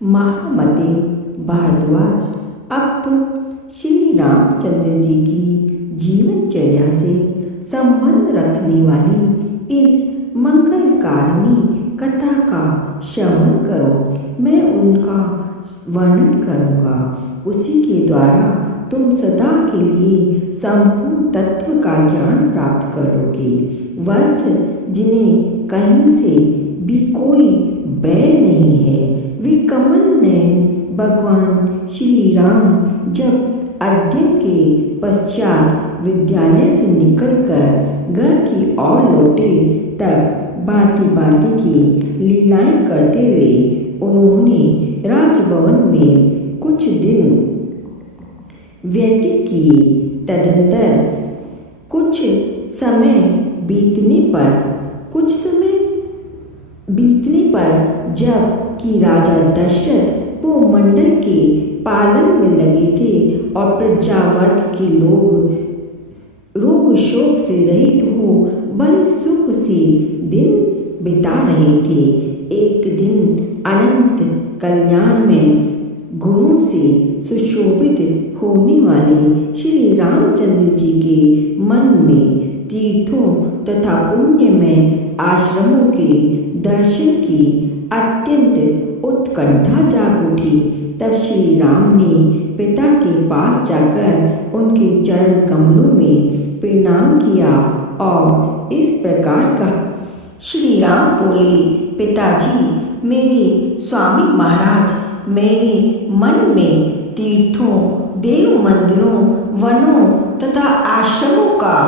महामते भारद्वाज, अब तुम श्री रामचंद्र जी की जीवनचर्या से संबंध रखने वाली इस मंगलकारिणी कथा का श्रवण करो। मैं उनका वर्णन करूँगा। उसी के द्वारा तुम सदा के लिए संपूर्ण तत्व का ज्ञान प्राप्त करोगे। वत्स, जिन्हें कहीं से भी कोई बैर नहीं है, वे कमल नयन भगवान श्री राम जब अध्ययन के पश्चात विद्यालय से निकलकर घर की ओर लौटे, तब भांति भांति की लीलाएं करते हुए उन्होंने राजभवन में कुछ दिन व्यतीत किए। तदंतर कुछ समय बीतने पर जब कि राजा दशरथ वो मंडल के पालन में लगे थे और प्रजावर्ग के लोग रोग शोक से रहित हो बड़े सुख से दिन बिता रहे थे। एक दिन अनंत कल्याण में गुणों से सुशोभित होने वाले श्री रामचंद्र जी के मन में तीर्थों तथा पुण्यमय आश्रमों के दर्शन की अत्यंत उत्कंठा जाग उठी। तब श्री राम ने पिता के पास जाकर उनके चरण कमलों में प्रणाम किया और इस प्रकार कहा। श्री राम बोले, पिताजी, मेरे स्वामी महाराज, मेरे मन में तीर्थों, देव मंदिरों, वनों तथा आश्रमों का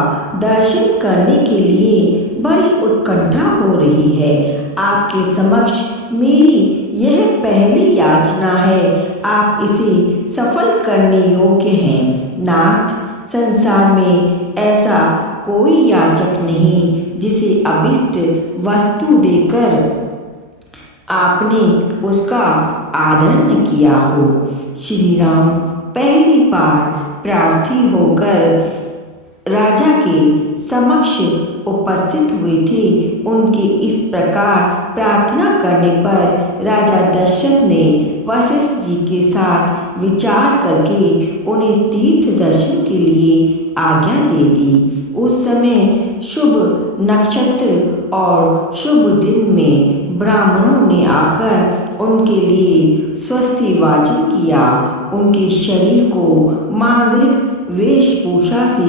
दर्शन करने के लिए बड़ी उत्कंठा हो रही है। आपके समक्ष मेरी यह पहली याचना है, आप इसे सफल करने योग्य हैं। नाथ, संसार में ऐसा कोई याचक नहीं जिसे अभिष्ट वस्तु देकर आपने उसका आदर न किया हो। श्री राम पहली बार प्रार्थी होकर राजा के समक्ष उपस्थित हुए थे। उनके इस प्रकार प्रार्थना करने पर राजा दशरथ ने वशिष्ठ जी के साथ विचार करके उन्हें तीर्थ दर्शन के लिए आज्ञा दे दी। उस समय शुभ नक्षत्र और शुभ दिन में ब्राह्मणों ने आकर उनके लिए स्वस्ति वाचन किया। उनके शरीर को मांगलिक वेशभूषा से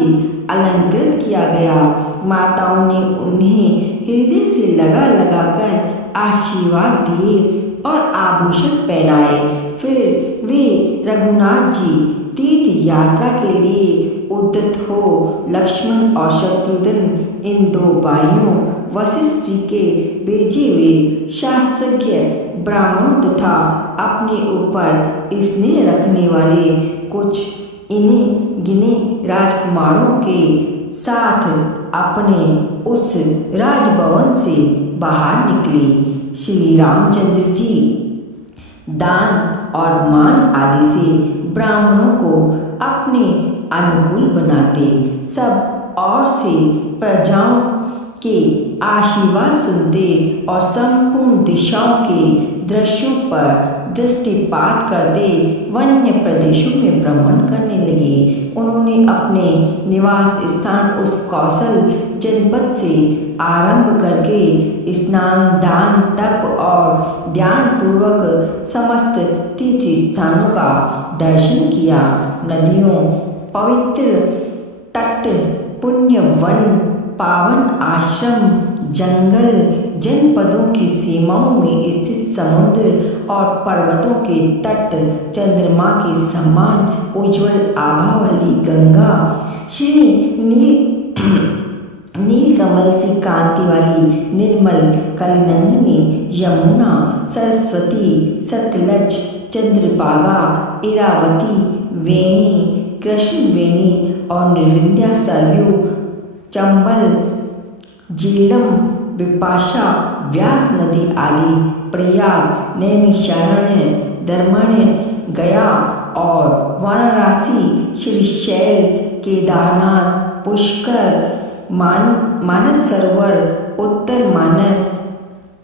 अलंकृत किया गया। माताओं ने उन्हें हृदय से लगा लगाकर आशीर्वाद दिए और आभूषण पहनाए। फिर वे रघुनाथ जी तीर्थ यात्रा के लिए उद्यत हो लक्ष्मण और शत्रुघ्न, इन दो भाइयों वशिष्ठ जी के भेजे हुए शास्त्रज्ञ ब्राह्मणों तथा अपने ऊपर स्नेह रखने वाले कुछ इन्हें गिने राजकुमारों के साथ अपने उस राजभवन से बाहर निकले। श्री रामचंद्र जी दान और मान आदि से ब्राह्मणों को अपने अनुकूल बनाते, सब ओर से प्रजाओं के आशीर्वाद सुनते और संपूर्ण दिशाओं के दृश्यों पर दृष्टिपात करते वन्य प्रदेशों में भ्रमण करने लगे। उन्होंने अपने निवास स्थान उस कौशल जनपद से आरंभ करके स्नान, दान, तप और ध्यान पूर्वक समस्त तीर्थ स्थानों का दर्शन किया। नदियों, पवित्र तट, पुण्य वन, पावन आश्रम, जंगल, जनपदों की सीमाओं में स्थित समुद्र और पर्वतों के तट, चंद्रमा के समान उज्जवल आभा वाली गंगा, श्री नील कमल सी कांति वाली निर्मल कलिनंदिनी यमुना, सरस्वती, सतलज, चंद्रभागा, इरावती, वेणी, कृष्ण वेणी और निर्विंध्या सरयू, चंबल, झेलम, विपाशा, व्यास नदी आदि, प्रयाग, नैमिषारण्य, धर्मण्य, गया और वाराणसी, श्रीशैल, केदारनाथ, पुष्कर, मानस सरोवर, उत्तर मानस,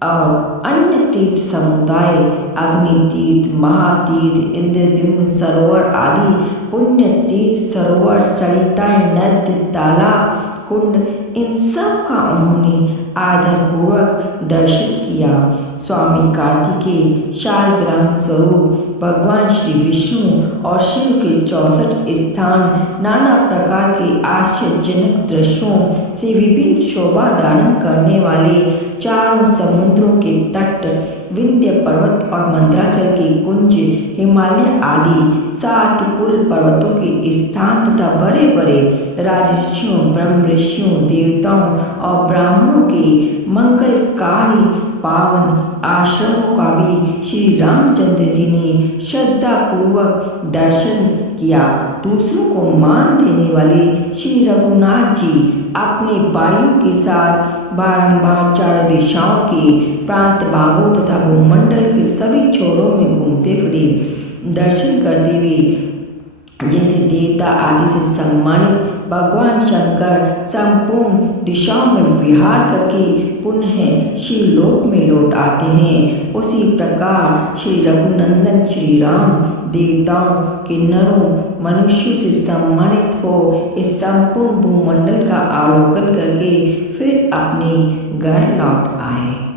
और अन्य तीर्थ समुदाय अग्नि तीर्थ, महातीर्थ, इंद्रद्युम्न सरोवर आदि पुण्य तीर्थ सरोवर, सरिताएं, नद, तालाब, कुंड, इन सब का उन्होंने आदरपूर्वक दर्शन किया। स्वामी कार्तिकेय शालग्राम स्वरूप भगवान श्री विष्णु और शिव के 64 स्थान नाना प्रकार के आश्चर्यजनक दृश्यों से विभिन्न शोभा धारण करने वाले चारों समुद्रों के तट, विंध्य पर्वत और मंदराचल के कुंज, हिमालय आदि 7 कुल पर्वतों के स्थान तथा बड़े बड़े राजर्षियों, ब्रह्म ऋषियों, देवताओं और ब्राह्मणों के मंगलकारी पावन आश्रमों का भी श्री रामचंद्र जी ने श्रद्धा पूर्वक दर्शन किया। दूसरों को मान देने वाले श्री रघुनाथ जी अपने भाइयों के साथ बारंबार चारों दिशाओं के प्रांत भागों तथा भूमंडल के सभी छोरों में घूमते फिरे, दर्शन करते हुए जैसे देवता आदि से सम्मानित भगवान शंकर संपूर्ण दिशाओं में विहार करके पुनः शिवलोक में लौट आते हैं, उसी प्रकार श्री रघुनंदन श्री राम देवताओं, किन्नरों, मनुष्यों से सम्मानित हो इस संपूर्ण भूमंडल का अवलोकन करके फिर अपने घर लौट आए।